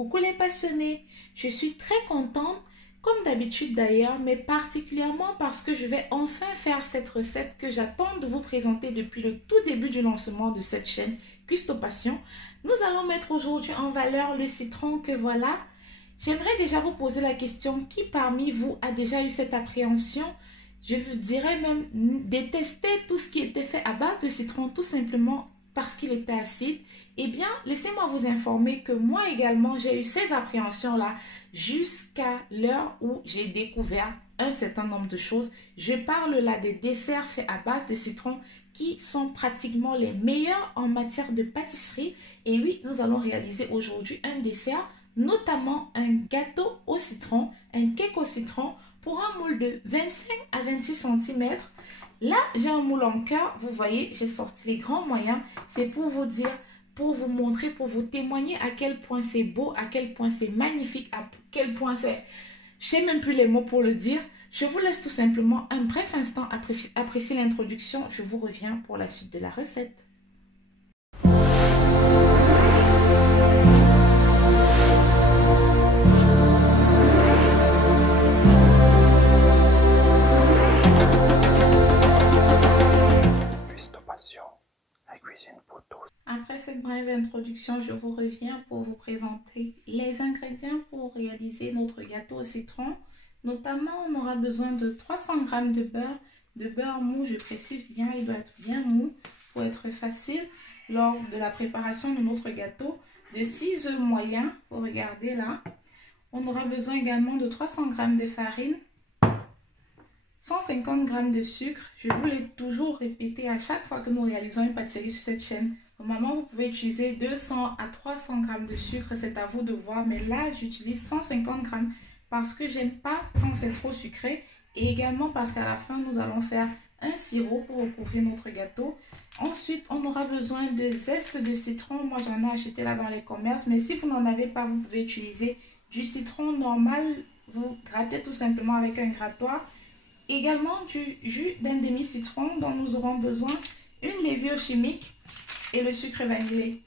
Coucou les passionnés, je suis très contente, comme d'habitude d'ailleurs, mais particulièrement parce que je vais enfin faire cette recette que j'attends de vous présenter depuis le tout début du lancement de cette chaîne Custo Passion. Nous allons mettre aujourd'hui en valeur le citron que voilà. J'aimerais déjà vous poser la question, qui parmi vous a déjà eu cette appréhension? Je vous dirais même détester tout ce qui était fait à base de citron, tout simplement parce qu'il était acide. Eh bien, laissez-moi vous informer que moi également, j'ai eu ces appréhensions-là jusqu'à l'heure où j'ai découvert un certain nombre de choses. Je parle là des desserts faits à base de citron qui sont pratiquement les meilleurs en matière de pâtisserie. Et oui, nous allons réaliser aujourd'hui un dessert, notamment un gâteau au citron, un cake au citron pour un moule de 25 à 26 cm. Là, j'ai un moule en cœur. Vous voyez, j'ai sorti les grands moyens. C'est pour vous dire, pour vous montrer, pour vous témoigner à quel point c'est beau, à quel point c'est magnifique, à quel point c'est... Je sais même plus les mots pour le dire. Je vous laisse tout simplement un bref instant apprécier l'introduction. Je vous reviens pour la suite de la recette. Après cette brève introduction, je vous reviens pour vous présenter les ingrédients pour réaliser notre gâteau au citron. Notamment, on aura besoin de 300 g de beurre mou, je précise bien, il doit être bien mou pour être facile lors de la préparation de notre gâteau. De 6 œufs moyens, vous regardez là. On aura besoin également de 300 g de farine, 150 g de sucre. Je vous l'ai toujours répété à chaque fois que nous réalisons une pâtisserie sur cette chaîne. Normalement, vous pouvez utiliser 200 à 300 g de sucre, c'est à vous de voir. Mais là, j'utilise 150 g parce que j'aime pas quand c'est trop sucré. Et également parce qu'à la fin, nous allons faire un sirop pour recouvrir notre gâteau. Ensuite, on aura besoin de zeste de citron. Moi, j'en ai acheté là dans les commerces. Mais si vous n'en avez pas, vous pouvez utiliser du citron normal. Vous grattez tout simplement avec un grattoir. Également du jus d'un demi-citron dont nous aurons besoin, une levure chimique et le sucre vanillé.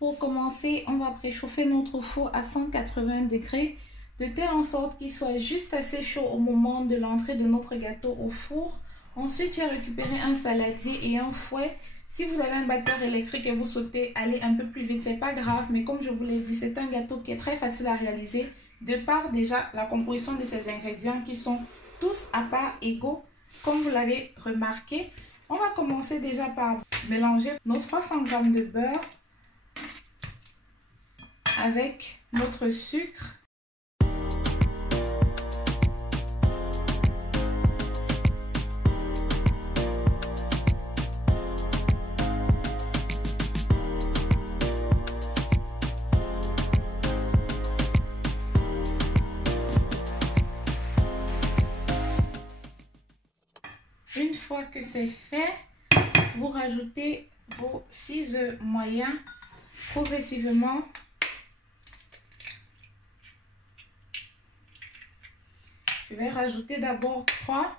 Pour commencer, on va préchauffer notre four à 180 degrés de telle en sorte qu'il soit juste assez chaud au moment de l'entrée de notre gâteau au four. Ensuite, j'ai récupéré un saladier et un fouet. Si vous avez un batteur électrique et vous souhaitez aller un peu plus vite, c'est pas grave, mais comme je vous l'ai dit, c'est un gâteau qui est très facile à réaliser de par déjà la composition de ces ingrédients qui sont tous à part égaux, comme vous l'avez remarqué. On va commencer déjà par mélanger nos 300 g de beurre avec notre sucre. Une fois que c'est fait, vous rajoutez vos 6 œufs moyens progressivement. Je vais rajouter d'abord 3,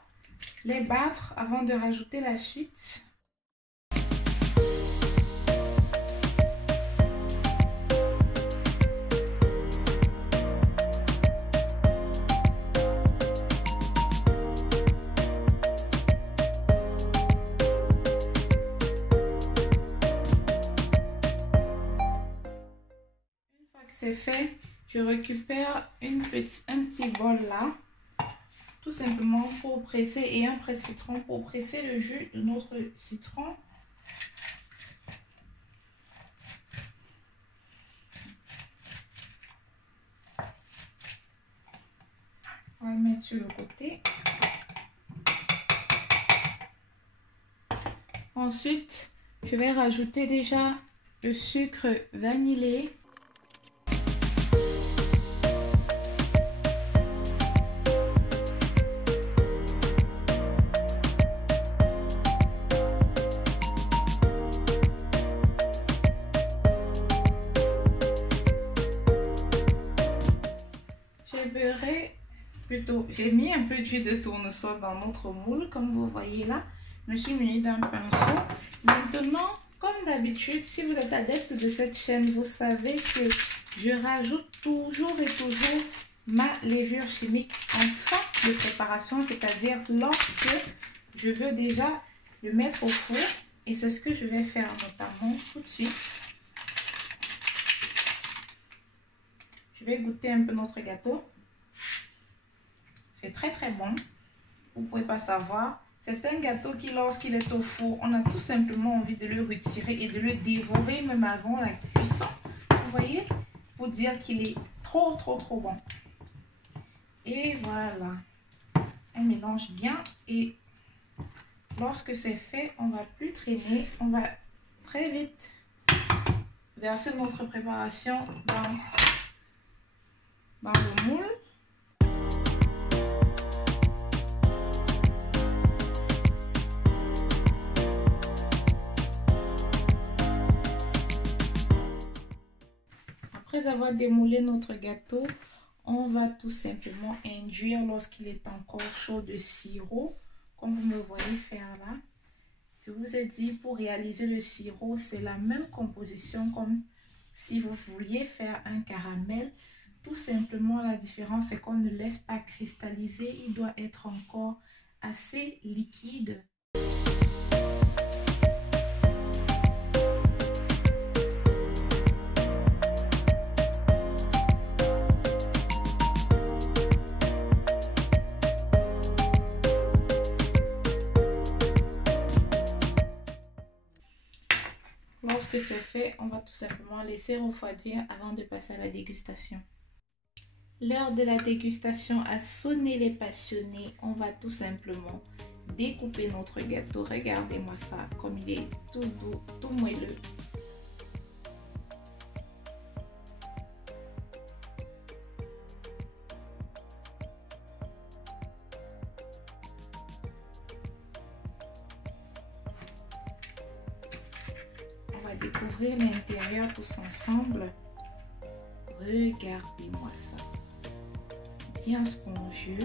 les battre avant de rajouter la suite. C'est fait, je récupère un petit bol là, tout simplement pour presser, et un presse-citron pour presser le jus de notre citron. On va le mettre sur le côté. Ensuite, je vais rajouter déjà le sucre vanillé. J'ai mis un peu d'huile de tournesol dans notre moule, comme vous voyez là. Je me suis munie d'un pinceau. Maintenant, comme d'habitude, si vous êtes adepte de cette chaîne, vous savez que je rajoute toujours et toujours ma levure chimique en fin de préparation, c'est-à-dire lorsque je veux déjà le mettre au four. Et c'est ce que je vais faire notamment tout de suite. Je vais goûter un peu notre gâteau. C'est très très bon. Vous ne pouvez pas savoir. C'est un gâteau qui, lorsqu'il est au four, on a tout simplement envie de le retirer et de le dévorer même avant la cuisson. Vous voyez? Pour dire qu'il est trop bon. Et voilà. On mélange bien et lorsque c'est fait, on ne va plus traîner. On va très vite verser notre préparation dans le moule. Après avoir démoulé notre gâteau, on va tout simplement induire lorsqu'il est encore chaud de sirop, comme vous me voyez faire là. Je vous ai dit, pour réaliser le sirop, c'est la même composition comme si vous vouliez faire un caramel. Tout simplement, la différence, c'est qu'on ne laisse pas cristalliser. Il doit être encore assez liquide. Lorsque c'est fait, on va tout simplement laisser refroidir avant de passer à la dégustation. L'heure de la dégustation a sonné les passionnés. On va tout simplement découper notre gâteau. Regardez-moi ça, comme il est tout doux, tout moelleux. On va découvrir l'intérieur tous ensemble. Regardez-moi ça. Bien spongieux,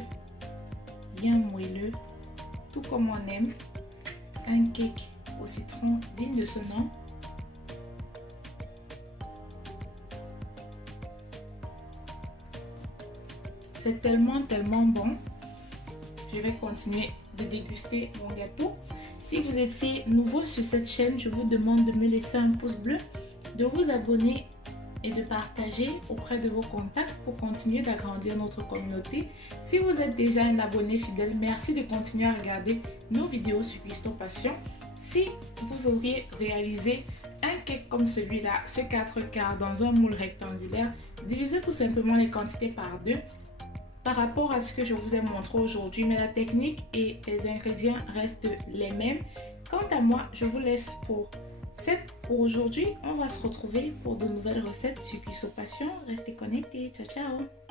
bien moelleux, tout comme on aime. Un cake au citron digne de ce nom. C'est tellement bon. Je vais continuer de déguster mon gâteau. Si vous étiez nouveau sur cette chaîne, je vous demande de me laisser un pouce bleu, de vous abonner et de partager auprès de vos contacts pour continuer d'agrandir notre communauté. Si vous êtes déjà un abonné fidèle, merci de continuer à regarder nos vidéos sur Cuistot Passion. Si vous auriez réalisé un cake comme celui-là, ce 4/4 dans un moule rectangulaire, divisez tout simplement les quantités par 2 par rapport à ce que je vous ai montré aujourd'hui, mais la technique et les ingrédients restent les mêmes. Quant à moi, je vous laisse pour aujourd'hui. On va se retrouver pour de nouvelles recettes sur Cuistot Passion. Restez connectés. Ciao, ciao!